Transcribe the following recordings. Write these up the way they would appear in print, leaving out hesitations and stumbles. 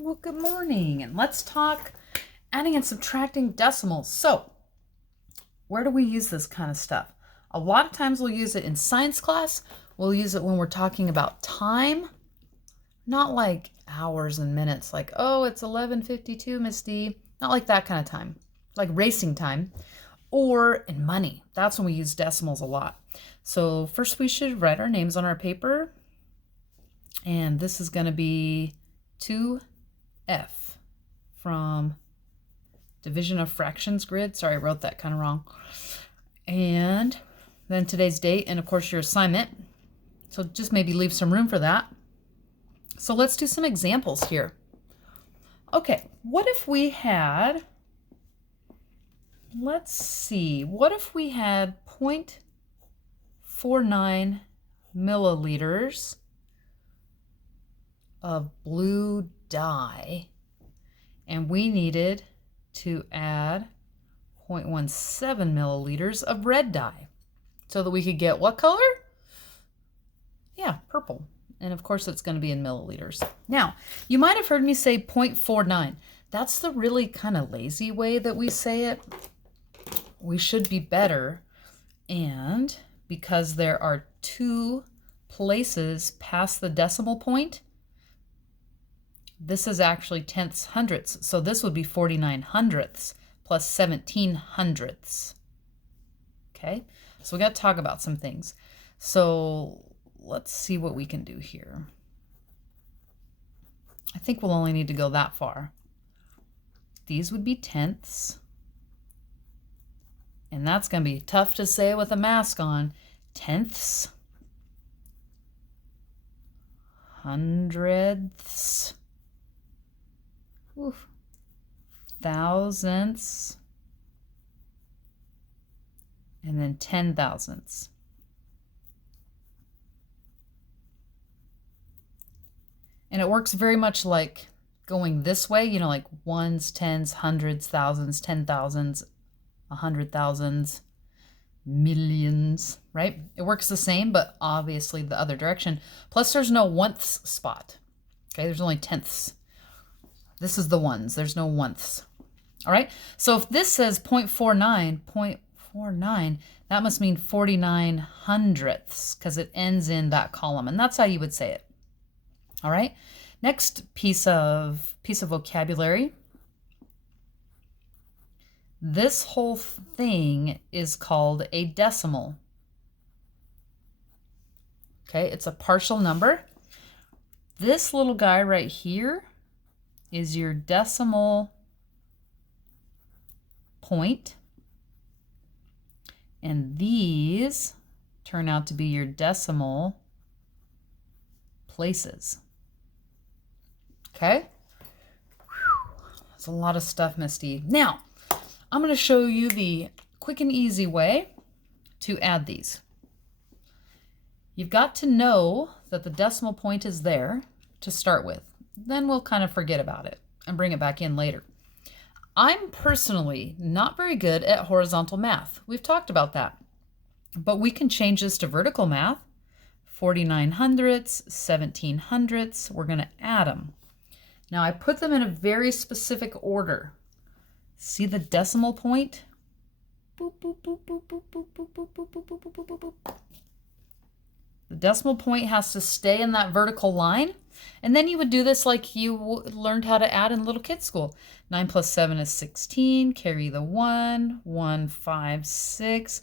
Well, good morning, and let's talk adding and subtracting decimals. So, where do we use this kind of stuff? A lot of times we'll use it in science class. We'll use it when we're talking about time, not like hours and minutes, like, oh, it's 11:52, Miss D. Not like that kind of time, like racing time. Or in money. That's when we use decimals a lot. So first we should write our names on our paper. And this is going to be 2F from Division of Fractions grid. Sorry, I wrote that kind of wrong. And then today's date, and of course your assignment. So just maybe leave some room for that. So let's do some examples here. Okay, what if we had, let's see, what if we had 0.49 milliliters of blue dye, and we needed to add 0.17 milliliters of red dye so that we could get what color? Yeah, purple. And of course it's going to be in milliliters. Now, you might have heard me say 0.49. That's the really kind of lazy way that we say it. We should be better. And because there are 2 places past the decimal point, this is actually tenths hundredths. So this would be 49 hundredths plus 17 hundredths. Okay, so we got to talk about some things. So let's see what we can do here. I think we'll only need to go that far. These would be tenths. And that's going to be tough to say with a mask on. Tenths. Hundredths. Oof. Thousandths. And then 10 thousandths. And it works very much like going this way, you know, like ones, tens, hundreds, thousands, 10,000s, 100,000s, millions, right? It works the same, but obviously the other direction. Plus there's no oneths spot. Okay, there's only tenths. This is the ones. There's no oneths. All right, so if this says 0.49, that must mean 49 hundredths because it ends in that column, and that's how you would say it. All right, next piece of vocabulary. This whole thing is called a decimal. Okay, it's a partial number. This little guy right here is your decimal point. And these turn out to be your decimal places. Okay? That's a lot of stuff, Misty. Now, I'm going to show you the quick and easy way to add these. You've got to know that the decimal point is there to start with. Then we'll kind of forget about it and bring it back in later. I'm personally not very good at horizontal math. We've talked about that. But we can change this to vertical math. 49 hundredths, 17 hundredths. We're going to add them. Now I put them in a very specific order. See the decimal point? Boop, boop, boop, boop, boop, boop, boop, boop, boop, boop, boop, boop, boop, boop. The decimal point has to stay in that vertical line. And then you would do this like you learned how to add in little kid school. 9 plus 7 is 16. Carry the 1. 1, 5, 6.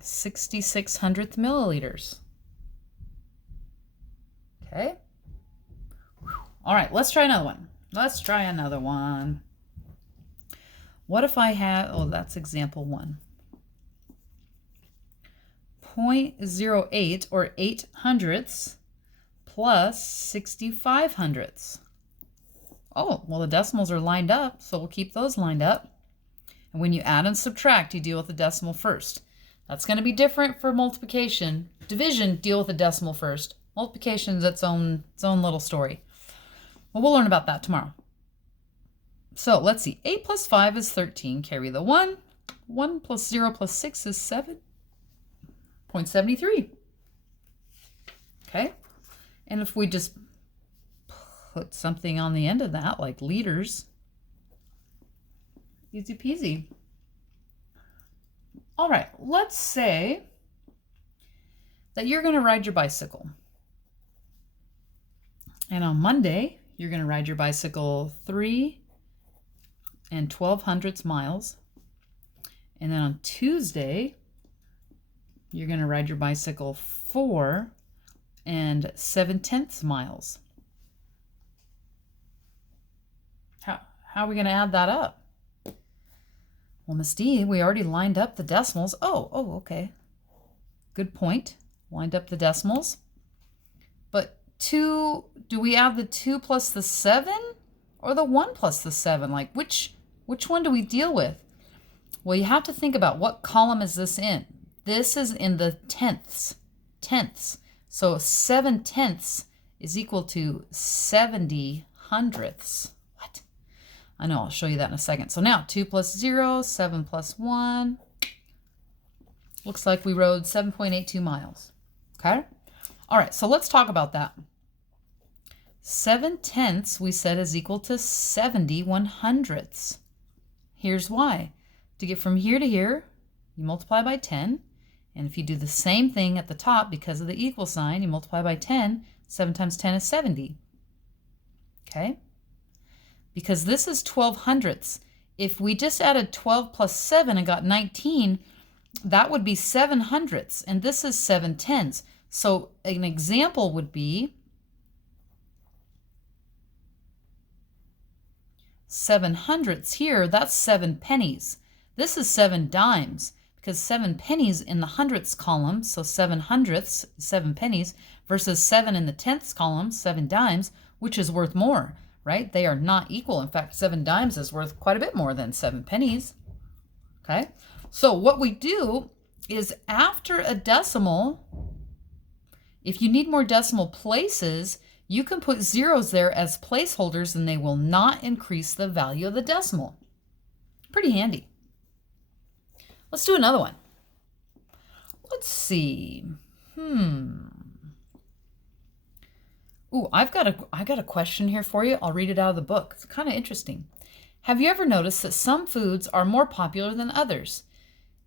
66 hundredth milliliters. Okay. All right, let's try another one. What if I have, oh, that's example 1. 0.08 or 8 hundredths plus 65 hundredths. Oh, well, the decimals are lined up, so we'll keep those lined up. And when you add and subtract, you deal with the decimal first. That's going to be different for multiplication. Division, deal with the decimal first. Multiplication is its own little story. Well, we'll learn about that tomorrow. So let's see. 8 plus 5 is 13. Carry the 1. 1 plus 0 plus 6 is 7.73. Okay? And if we just put something on the end of that, like liters. Easy peasy. All right, let's say that you're going to ride your bicycle. And on Monday, you're going to ride your bicycle 3 12/100 miles. And then on Tuesday, you're going to ride your bicycle 4 7/10 miles. How are we going to add that up? Well, Miss D, we already lined up the decimals. Oh, okay. Good point. Lined up the decimals. But 2, do we add the 2 plus the 7 or the 1 plus the 7? Like which one do we deal with? Well, you have to think about what column is this in. This is in the tenths. So 7/10 is equal to 70/100. What? I know, I'll show you that in a second. So now 2 plus 0, 7 plus 1. Looks like we rode 7.82 miles. Okay? All right, so let's talk about that. 7/10 we said is equal to 70/100. Here's why. To get from here to here, you multiply by 10. And if you do the same thing at the top, because of the equal sign, you multiply by 10. 7 times 10 is 70. Okay? Because this is 12/100. If we just added 12 plus 7 and got 19, that would be 7/100. And this is 7/10. So an example would be 7/100 here. That's 7 pennies. This is 7 dimes. Because 7 pennies in the hundredths column, so 7/100, 7 pennies, versus 7 in the tenths column, 7 dimes, which is worth more, right? They are not equal. In fact, 7 dimes is worth quite a bit more than 7 pennies. Okay? So what we do is after a decimal, if you need more decimal places, you can put zeros there as placeholders and they will not increase the value of the decimal. Pretty handy. Let's do another one. Let's see. Ooh, I got a question here for you. I'll read it out of the book. It's kind of interesting. Have you ever noticed that some foods are more popular than others?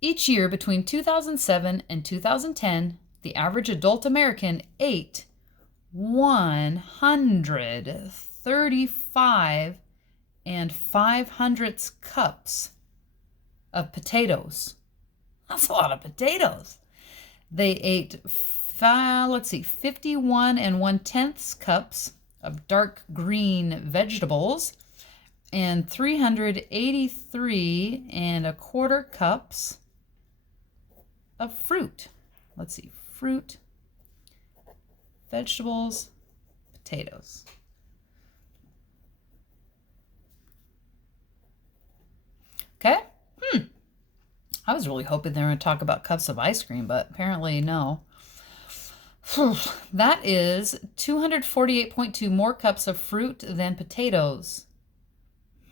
Each year between 2007 and 2010, the average adult American ate 135 500 cups of potatoes. That's a lot of potatoes. They ate 51 1/10 cups of dark green vegetables and 383 1/4 cups of fruit. Let's see, fruit, vegetables, potatoes. Okay? I was really hoping they were going to talk about cups of ice cream, but apparently no. That is 248.2 more cups of fruit than potatoes.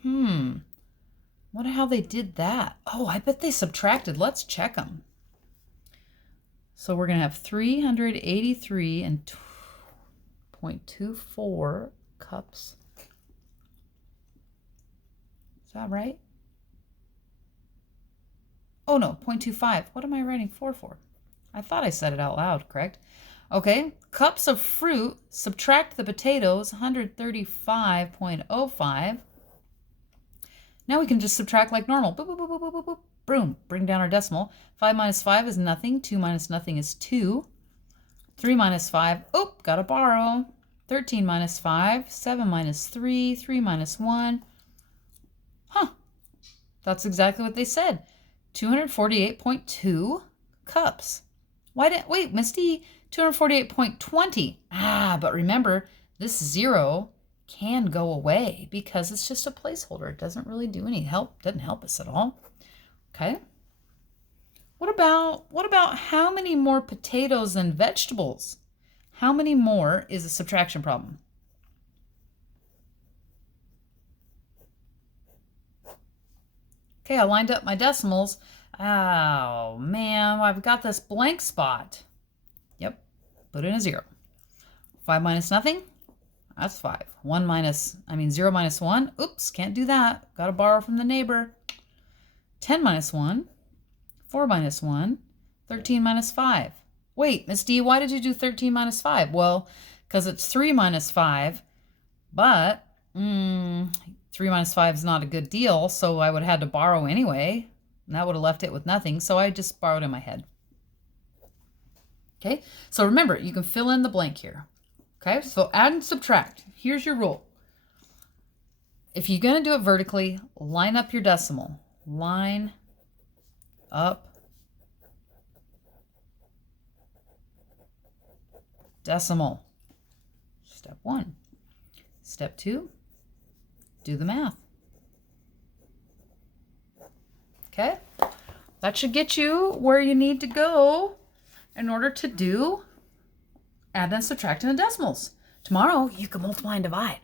Wonder how they did that. Oh, I bet they subtracted. Let's check them. So we're going to have 383.24 cups. Is that right? Oh no, 0.25. What am I writing 4 for? I thought I said it out loud, correct? Okay, cups of fruit, subtract the potatoes, 135.05. Now we can just subtract like normal. Boop, boop, boop, boop, boop, boop. Boom, bring down our decimal. 5 minus 5 is nothing. 2 minus nothing is 2. 3 minus 5, oh, gotta borrow. 13 minus 5, 7 minus 3, 3 minus 1. That's exactly what they said. 248.2 cups. Wait, Misty, 248.20. But remember, this 0 can go away because it's just a placeholder. It doesn't really do any help, doesn't help us at all. Okay. What about how many more potatoes than vegetables? How many more is a subtraction problem? Okay, I lined up my decimals. Oh, man, I've got this blank spot. Yep, put in a 0. 5 minus nothing? That's 5. 0 minus 1. Oops, can't do that. Got to borrow from the neighbor. 10 minus 1. 4 minus 1. 13 minus 5. Wait, Miss D, why did you do 13 minus 5? Well, because it's 3 minus 5, but 3 minus 5 is not a good deal, so I would have had to borrow anyway, and that would have left it with nothing, so I just borrowed in my head. Okay, so remember, you can fill in the blank here. Okay, so add and subtract. Here's your rule. If you're going to do it vertically, line up your decimal. Line up decimal. Step 1. Step 2, do the math. Okay, that should get you where you need to go in order to do add and subtract in the decimals. Tomorrow, you can multiply and divide.